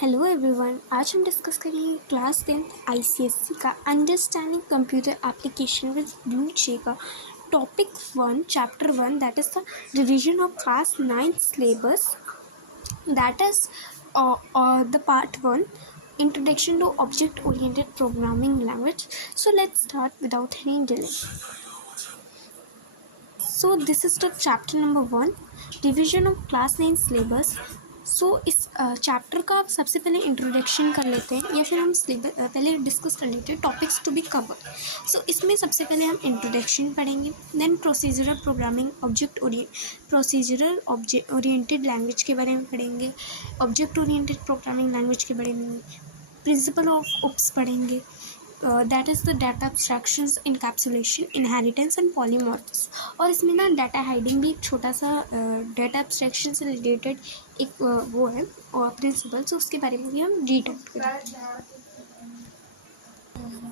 Hello everyone, आज हम discuss करेंगे क्लास 10th आईसीएससी का understanding computer application with Blue J का topic 1 chapter 1 that is the revision of class 9th syllabus that is the part 1 introduction to object oriented programming language. So let's start without any delay. So this is the chapter number 1 revision of class 9 syllabus. इस chapter का आप सबसे पहले introduction कर लेते हैं या फिर हम पहले डिस्कस कर लेते हैं टॉपिक्स टू बी कवर. इसमें सबसे पहले हम इंट्रोडक्शन पढ़ेंगे, then procedural programming procedural object oriented language के बारे में पढ़ेंगे, ऑब्जेक्ट ओरिएंटेड प्रोग्रामिंग लैंग्वेज के बारे में प्रिंसिपल ऑफ ओप्स पढ़ेंगे, that is the data abstractions, encapsulation, inheritance and polymorphs. और इसमें ना डाटा हाइडिंग भी एक छोटा सा डाटा एब्स्ट्रैक्शन से रिलेटेड एक वो है और प्रिंसिपल, तो उसके बारे में भी हम रीड आउट करेंगे.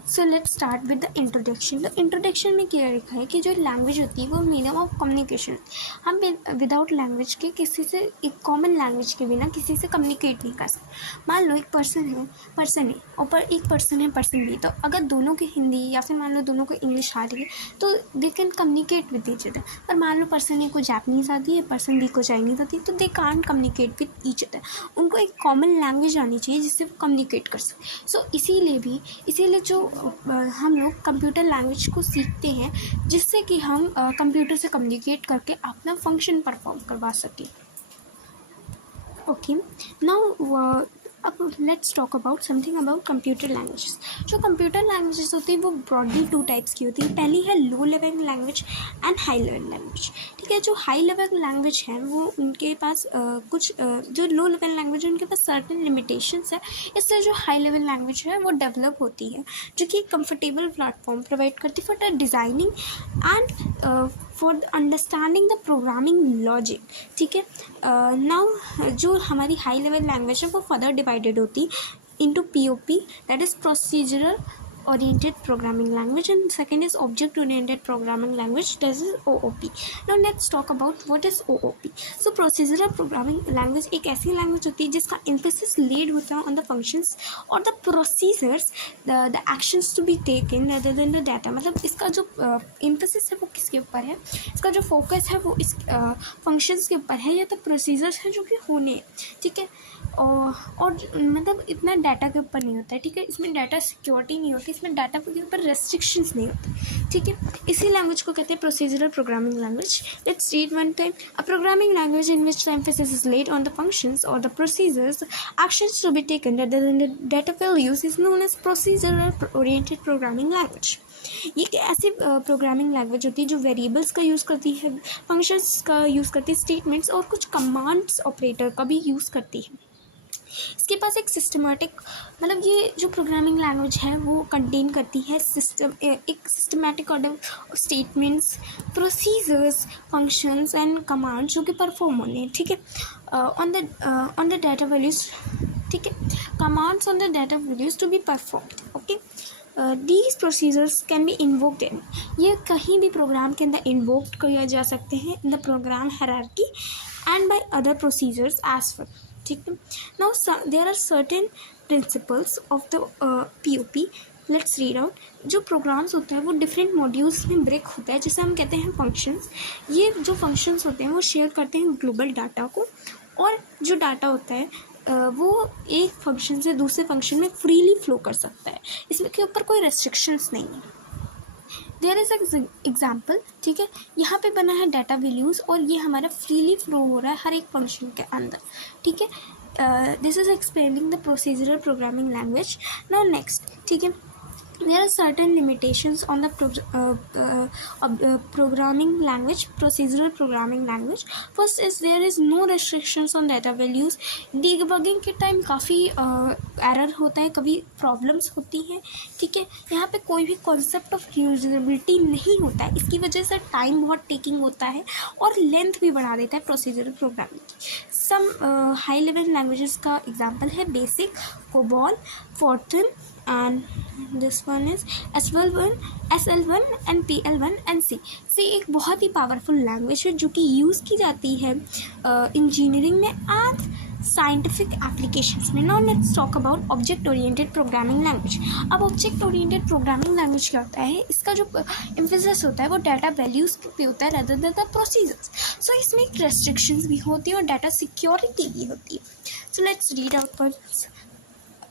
So let's start with the introduction. तो इंट्रोडक्शन में क्या लिखा है कि जो लैंग्वेज होती है वो मीडियम ऑफ कम्युनिकेशन. हम विदाउट लैंग्वेज के किसी से, एक कॉमन लैंग्वेज के बिना किसी से कम्युनिकेट नहीं कर सकते. मान लो एक पर्सन है और एक पर्सन है पर्सन बी, तो अगर दोनों की हिंदी या फिर मान लो दोनों को इंग्लिश आ रही है तो they can communicate with each other. पर मान लो पर्सन ए को जापनीज़ आती है, पर्सन बी को चाइनीज़ आती है, तो they can't communicate with each other. उनको एक कॉमन लैंग्वेज आनी चाहिए जिससे वो कम्युनिकेट कर सके. सो इसीलिए जो हम लोग कंप्यूटर लैंग्वेज को सीखते हैं जिससे कि हम कंप्यूटर से कम्युनिकेट करके अपना फंक्शन परफॉर्म करवा सकें. ओके, नाउ अब let's talk about something about computer languages. जो कंप्यूटर लैंग्वेजेस होती है वो ब्रॉडली 2 टाइप्स की होती है. पहली है low level language and high level language. ठीक है, जो हाई लेवल लैंग्वेज है वो उनके पास कुछ जो लो लेवल लैंग्वेज है उनके पास सर्टेन लिमिटेशंस है. इससे जो हाई लेवल लैंग्वेज है वो डेवलप होती है, जो कि कंफर्टेबल प्लेटफॉर्म प्रोवाइड करती है for the designing and for understanding the programming logic. ठीक है, नाउ जो हमारी हाई लेवल लैंग्वेज है वो फर्दर डिवाइडेड होती into POP, that is procedural oriented programming language, and second is object oriented programming language, that is OOP. Now let's talk about what is OOP. So procedural programming language एक ऐसी language होती है जिसका emphasis laid होता है on the functions और the procedures, the actions to be taken rather than the data. मतलब इसका जो emphasis है वो किसके ऊपर है, इसका जो focus है वो इस functions के ऊपर है या तो procedures है जो कि होने हैं. ठीक है, और मतलब इतना डाटा के ऊपर नहीं होता है. ठीक है, इसमें डाटा सिक्योरिटी नहीं होती, इसमें डाटा के ऊपर रेस्ट्रिक्शंस नहीं होते. ठीक है, इसी लैंग्वेज को कहते हैं procedural programming language. Let's read one time. A programming language in which the emphasis is laid on the functions और the procedures actions to be taken rather than the data values is known as procedural oriented programming language. ये ऐसी programming language होती है जो variables का use करती है, functions का यूज़ करती है, स्टेटमेंट्स और कुछ कमांड्स ऑपरेटर का भी यूज़ करती है. इसके पास एक सिस्टमेटिक, मतलब ये जो प्रोग्रामिंग लैंग्वेज है वो कंटेन करती है एक systematic order statements, procedures, functions and commands जो कि परफॉर्म होने हैं. ठीक है, ऑन द डाटा वैल्यूज. ठीक है, commands on the data values to be performed. Okay, these procedures can be invoked in, ये कहीं भी प्रोग्राम के अंदर इन्वोक्ड किया जा सकते हैं in the program hierarchy and by other procedures as well. ठीक है, now there are certain principles of the POP. Let's read out. जो प्रोग्राम्स होते हैं वो डिफरेंट मॉड्यूल्स में ब्रेक होता है जिसे हम कहते हैं फंक्शंस. ये जो फंक्शंस होते हैं वो शेयर करते हैं ग्लोबल डाटा को, और जो डाटा होता है वो एक फंक्शन से दूसरे फंक्शन में फ्रीली फ्लो कर सकता है. इसमें के ऊपर कोई रेस्ट्रिक्शंस नहीं है. There is example. ठीक है, यहाँ पे बना है डाटा वैल्यूज़ और ये हमारा फ्रीली फ्लो हो रहा है हर एक फंक्शन के अंदर. ठीक है, this is explaining the procedural programming language. Now next. ठीक है, there are certain limitations on the programming language, procedural programming language. First is there is no restrictions on data values. debugging के time काफ़ी error होता है, कभी problems होती हैं. ठीक है, यहाँ पे कोई भी कॉन्सेप्ट ऑफ यूजबिलिटी नहीं होता है. इसकी वजह से टाइम बहुत टेकिंग होता है और लेंथ भी बढ़ा देता है प्रोसीजरल प्रोग्रामिंग की. सम हाई लेवल लैंग्वेजेस का एग्जाम्पल है basic, COBOL, Fortran, and this one is SL1 and PL1 and C. एक बहुत ही पावरफुल लैंग्वेज है जो कि यूज़ की जाती है इंजीनियरिंग में एंड साइंटिफिक एप्लीकेशंस में। Now let's talk about object oriented programming language. अब ऑब्जेक्ट ओरिएंटेड प्रोग्रामिंग लैंग्वेज क्या होता है, इसका जो एम्फेसिस होता है वो डाटा वैल्यूज़ पे होता है rather than the प्रोसीजर्स। सो इसमें एक रेस्ट्रिक्शंस भी होती है और डाटा सिक्योरिटी भी होती है। सो let's read out first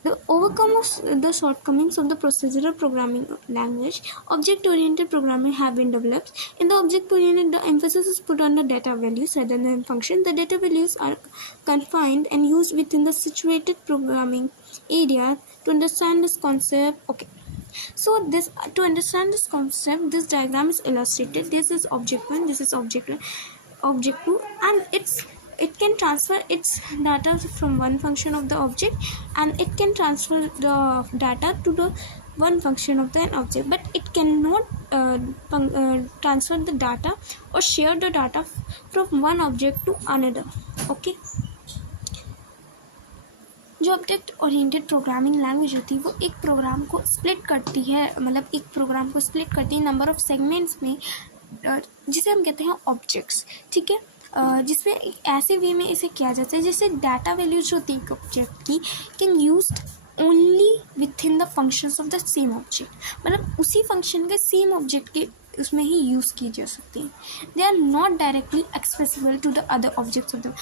the overcome of the shortcomings of the procedural programming language. Object-oriented programming have been developed. In the object-oriented, the emphasis is put on the data values rather than function. The data values are confined and used within the situated programming area. To understand this concept, okay. So this to understand this concept, this diagram is illustrated. This is object 1. This is object 2, and it can transfer its data from one function of the object, and it can transfer the data to the one function of the object, but it cannot transfer the data or share the data from one object to another. Okay, जो object oriented programming language होती है वो एक programme को split करती है, मतलब एक प्रोग्राम को स्प्लिट करती है नंबर ऑफ सेगमेंट्स में, जिसे हम कहते हैं ऑब्जेक्ट्स। ठीक है, जिसमें ऐसे वे में इसे किया जाता है जैसे डाटा वैल्यूज होती है ऑब्जेक्ट की can used only with in the functions of the same object, मतलब उसी फंक्शन के सेम ऑब्जेक्ट के उसमें ही यूज़ की जा सकती हैं। They are not directly accessible to the other objects of the,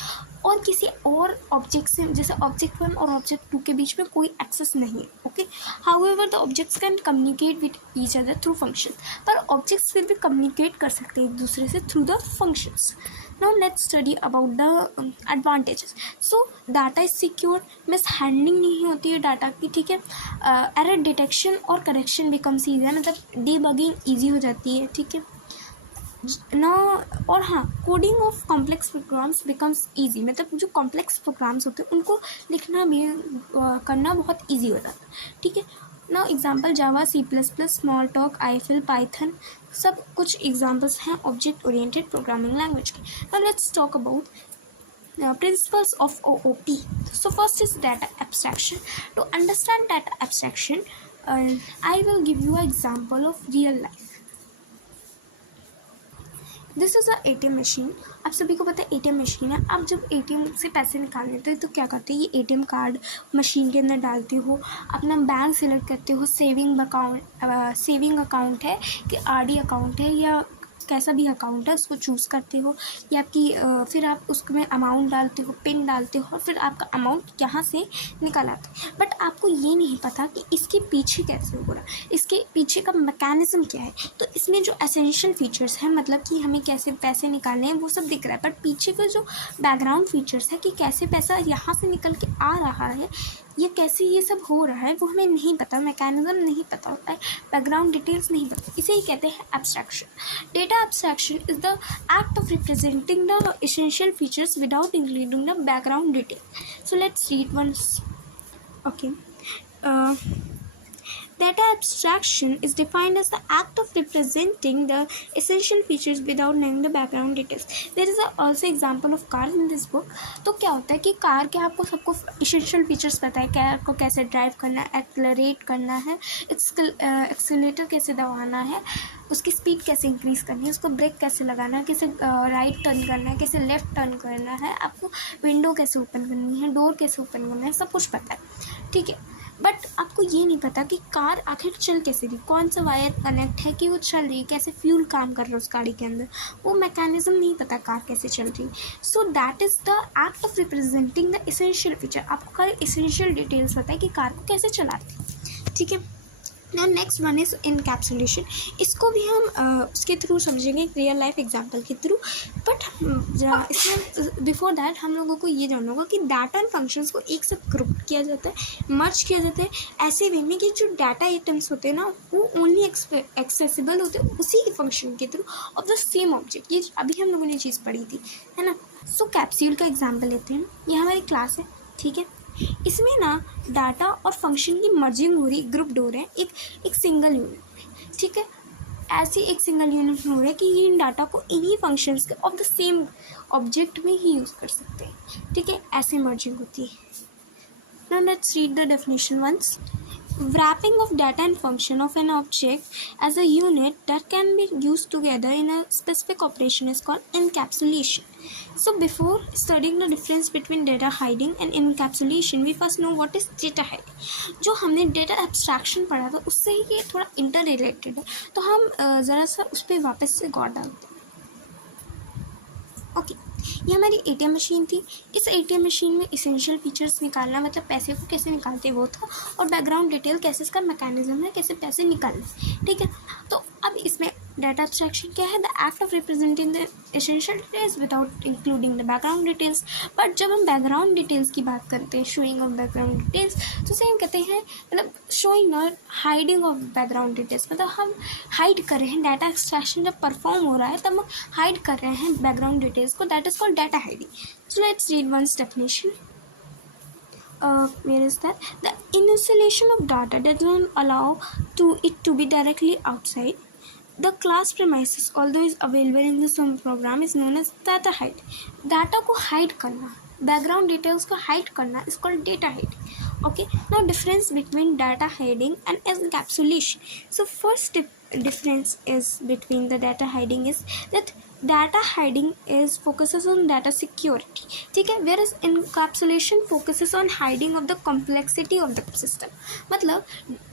और किसी और ऑब्जेक्ट से जैसे ऑब्जेक्ट 1 और ऑब्जेक्ट 2 के बीच में कोई एक्सेस नहीं है। Okay, however the objects can communicate with each other through function, पर ऑब्जेक्ट्स फिर भी कम्युनिकेट कर सकते हैं एक दूसरे से through the functions. Now let's study about the advantages. So data is secure, mishandling नहीं होती है डाटा की। ठीक है, एरर डिटेक्शन और करेक्शन बिकम्स ईजी, मतलब डीबगिंग ईजी हो जाती है। ठीक है ना, और हाँ, coding of complex programs becomes easy, मतलब जो कॉम्प्लेक्स प्रोग्राम्स होते हैं उनको लिखना भी करना बहुत ईजी हो जाता है। ठीक है ना, एग्जांपल जावा, C++, small talk, IFL, Python, सब कुछ एग्जांपल्स हैं ऑब्जेक्ट ओरिएंटेड प्रोग्रामिंग लैंग्वेज के। Now let's talk about principles of OOP. So first is data abstraction. To understand data abstraction, I will give you an example of real life. This is a ATM machine. आप सभी को पता है ATM machine है। आप जब ATM से पैसे निकाल लेते हो तो क्या करते हैं, ये ATM कार्ड मशीन के अंदर डालते हो, अपना बैंक सिलेक्ट करते हो, सेविंग अकाउंट है कि RD अकाउंट है या कैसा भी अकाउंट है उसको चूज़ करते हो, या आपकी फिर आप उसमें अमाउंट डालते हो, पिन डालते हो, और फिर आपका अमाउंट यहाँ से निकल आता है। बट आपको ये नहीं पता कि इसके पीछे कैसे हो रहा है, इसके पीछे का मैकेनिज़्म क्या है। तो इसमें जो एसेंशियल फीचर्स हैं, मतलब कि हमें कैसे पैसे निकालने हैं वो सब दिख रहा है, बट पीछे का जो बैकग्राउंड फीचर्स है कि कैसे पैसा यहाँ से निकल के आ रहा है या कैसे ये सब हो रहा है वो हमें नहीं पता, मैकेनिज्म नहीं पता होता है, बैकग्राउंड डिटेल्स नहीं पता, इसे ही कहते हैं abstraction. Data abstraction is the act of representing the essential features without including the background detail. So let's read once. Okay, data abstraction is defined as the act of representing the essential features without knowing the background details. There is also example of car in this book. तो क्या होता है कि car के आपको सबको essential features पता है, कार को कैसे ड्राइव करना है, एक्सेलरेट करना है, एक्सेलेटर कैसे दबाना है, उसकी स्पीड कैसे इंक्रीज़ करनी है, उसको ब्रेक कैसे लगाना है, कैसे राइट टर्न करना है, कैसे लेफ़्ट टर्न करना है, आपको विंडो कैसे ओपन करनी है, डोर कैसे ओपन करना है, सब कुछ पता है। ठीक है, बट आपको ये नहीं पता कि कार आखिर चल कैसे रही, कौन सा वायर कनेक्ट है कि वो चल रही है, कैसे फ्यूल काम कर रहा है उस गाड़ी के अंदर, वो मैकेनिज्म नहीं पता कार कैसे चल रही। So that is the act of representing the essential feature. आपको कार एसेंशियल डिटेल्स पता है कि कार को कैसे चलाती है। ठीक है, now next one is encapsulation. इसको भी हम उसके थ्रू समझेंगे, एक रियल लाइफ एग्जांपल के थ्रू। बट इसमें बिफोर दैट हम लोगों को ये जानना होगा कि डाटा एंड फंक्शंस को एक साथ ग्रुप किया जाता है, मर्ज किया जाता है ऐसे वे में कि जो डाटा आइटम्स होते हैं ना वो ओनली एक्सेसिबल होते हैं उसी फंक्शन के through of the same object. ये अभी हम लोगों ने चीज़ पढ़ी थी, है ना। सो कैप्सूल का एग्जाम्पल लेते हैं, ये हमारी क्लास है। ठीक है, इसमें ना डाटा और फंक्शन की मर्जिंग हो रही, ग्रुप्ड हो रहे हैं एक सिंगल यूनिट में। ठीक है, ऐसी एक सिंगल यूनिट में हो रहा है कि ये इन डाटा को इन्हीं फंक्शंस के ऑफ द सेम ऑब्जेक्ट में ही यूज़ कर सकते हैं। ठीक है, ऐसे मर्जिंग होती है। Now let's read the definition once. wrapping of data and function of an object as a unit that can be used together in a specific operation is called encapsulation. So before studying the difference between data hiding and encapsulation, we first know what is data hiding. जो हमने data abstraction पढ़ा था उससे ही ये थोड़ा inter related है, तो हम ज़रा सा उस पर वापस से गौर डालते हैं. ओके, ये हमारी एटीएम मशीन थी. इस एटीएम मशीन में इसेंशियल फीचर्स निकालना, मतलब पैसे को कैसे निकालते हैं वो था, और बैकग्राउंड डिटेल कैसे इसका मैकेनिज्म है, कैसे पैसे निकालने. ठीक है, तो अब इसमें डाटा एब्स्ट्रैक्शन क्या है? The act of representing the essential details without including the background details. But जब हम बैकग्राउंड डिटेल्स की बात करते हैं, शोइंग ऑफ बैकग्राउंड डिटेल्स, तो सेम कहते हैं मतलब showing not hiding of background details, मतलब हम हाइड कर रहे हैं. डाटा एक्सट्रैक्शन जब परफॉर्म हो रहा है तब हम हाइड कर रहे हैं बैकग्राउंड डिटेल्स को. That is called data hiding. So let's read once definition. Where is that? The initialization of data does not allow it to be directly outside the class premises, although is available in the some program, is known as data hide. Data को hide करना, background details को hide करना is called data hiding. Okay, now difference between data hiding and encapsulation. So first difference is between the data hiding is that data hiding is focuses on data security. ठीक है, whereas encapsulation focuses on hiding of the complexity of the system. मतलब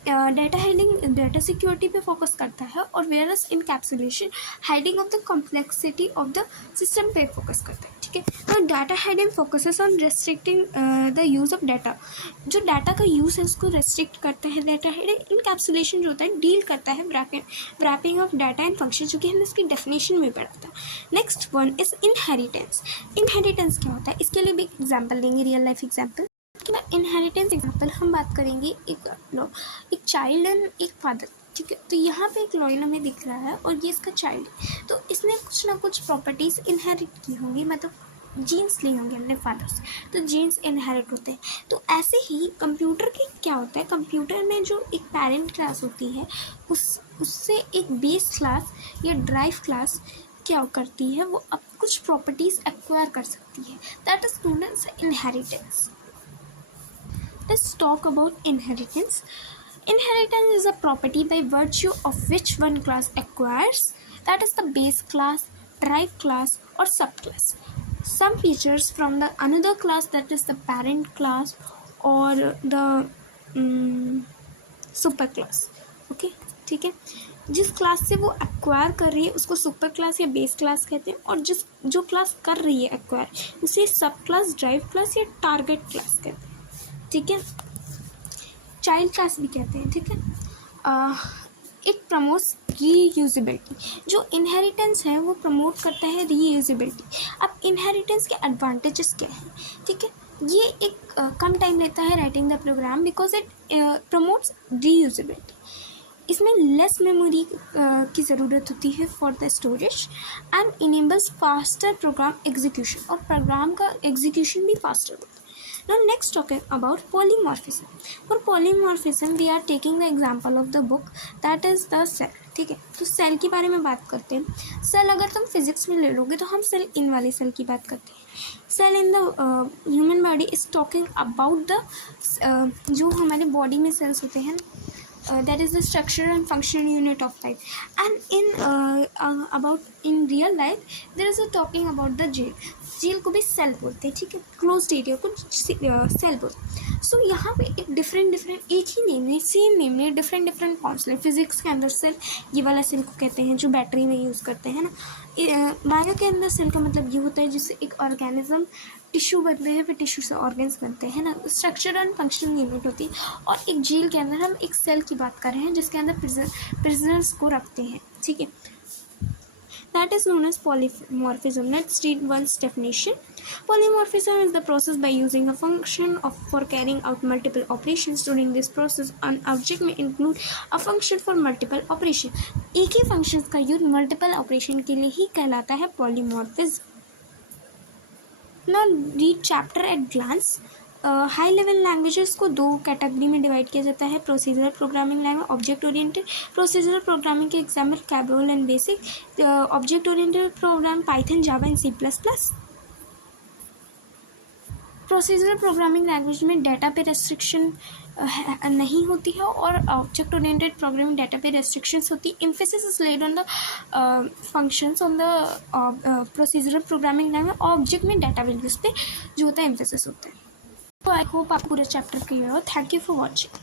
data hiding data security पे focus करता है, और whereas encapsulation hiding of the complexity of the system पे focus करता है. ठीक है, तो data hiding focuses on restricting the use of data. जो डाटा का यूज़ है उसको रेस्ट्रिक्ट करता है डाटा हाइडिंग. इनकैप्सुलेशन जो होता है डील करता है wrapping of data and function, जो कि हमने उसकी डेफिनेशन में पढ़ा था. Next one is inheritance. Inheritance क्या होता है? इसके लिए भी एग्जाम्पल देंगे, real life example. Inheritance example हम बात करेंगे एक चाइल्ड एंड एक फादर. ठीक है, तो यहाँ पे एक लॉयन हमें दिख रहा है और ये इसका चाइल्ड है. तो इसने कुछ ना कुछ प्रॉपर्टीज़ इनहेरिट की होंगी, मतलब जीन्स लिए होंगे अपने फादर से, तो जीन्स इनहेरिट होते हैं. तो ऐसे ही कंप्यूटर की क्या होता है, कंप्यूटर में जो एक पेरेंट क्लास होती है उससे एक बेस क्लास या ड्राइव क्लास क्या करती है, वो अब कुछ प्रॉपर्टीज़ एक्वायर कर सकती है. That is known as inheritance. Let's talk about inheritance. Inheritance is a property by virtue of which one class acquires, that is the base class, drive class or subclass, some features from the another class, that is the parent class or the super class. Okay, ठीक है, जिस class से वो acquire कर रही है उसको super class या बेस क्लास कहते हैं, और जो क्लास कर रही है एक्वायर उसे सब क्लास, ड्राइव क्लास या टारगेट क्लास कहते हैं. ठीक है, चाइल्ड क्लास भी कहते हैं. ठीक है, इट प्रमोट्स रीयूजेबिलिटी. जो इनहेरिटेंस है वो प्रमोट करता है रीयूजेबिलिटी. अब इनहेरिटेंस के एडवांटेजेस क्या हैं? ठीक है, ये एक कम टाइम लेता है writing the program because it promotes reusability. इसमें लेस मेमोरी की ज़रूरत होती है for the storage and enables faster program execution, और प्रोग्राम का एग्जीक्यूशन भी फास्टर होता है. Now next talking about polymorphism. For polymorphism we are taking the example of the book, that is the cell. ठीक है, तो सेल के बारे में बात करते हैं. सेल अगर तुम फिजिक्स में ले लोगे तो हम सेल इन वाली सेल की बात करते हैं. Cell in the human body is talking about the जो हमारे बॉडी में सेल्स होते हैं, that is the structure and function unit of life. And in real life there is a talking about the जेल को भी सेल बोलते हैं. ठीक है, क्लोज्ड एरिया को सेल बोलते हैं. सो यहाँ पे एक डिफरेंट एक ही नेम है, सेम नेम है, डिफरेंट फॉर्म्स. फिजिक्स के अंदर सेल ये वाला सेल को कहते हैं जो बैटरी में यूज़ करते हैं ना. बायो के अंदर सेल का मतलब ये होता है जिससे एक ऑर्गेनिज्म टिश्यू बनते हैं, फिर टिश्यू से ऑर्गन्स बनते हैं ना. स्ट्रक्चर एंड फंक्शनल यूनिट होती है. और एक जेल के अंदर हम एक सेल की बात कर रहे हैं जिसके अंदर प्रिजनर्स को रखते हैं. ठीक है, that is known as polymorphism. Let's read one's definition. Polymorphism is the process by using a function for carrying out multiple operations. During this process, an object may include a function for multiple operation. एक ही functions का use multiple operation के लिए ही कहलाता है polymorphism. Now read chapter at glance. High level languages को दो category में divide किया जाता है, procedural programming language, object oriented. Procedural programming के example COBOL and BASIC. Object oriented program Python, Java and C++. Procedural programming language में data पे restriction नहीं होती है और ऑब्जेक्ट ओरिएंटेड प्रोग्रामिंग डाटा पे रेस्ट्रिक्शंस होती है. Emphasis is laid on the functions on the procedural programming language. Object में डाटा वैल्यूज पे जो होता है एम्फेसिस होता है. तो आई होप आप पूरा चैप्टर क्लियर हो. Thank you for watching.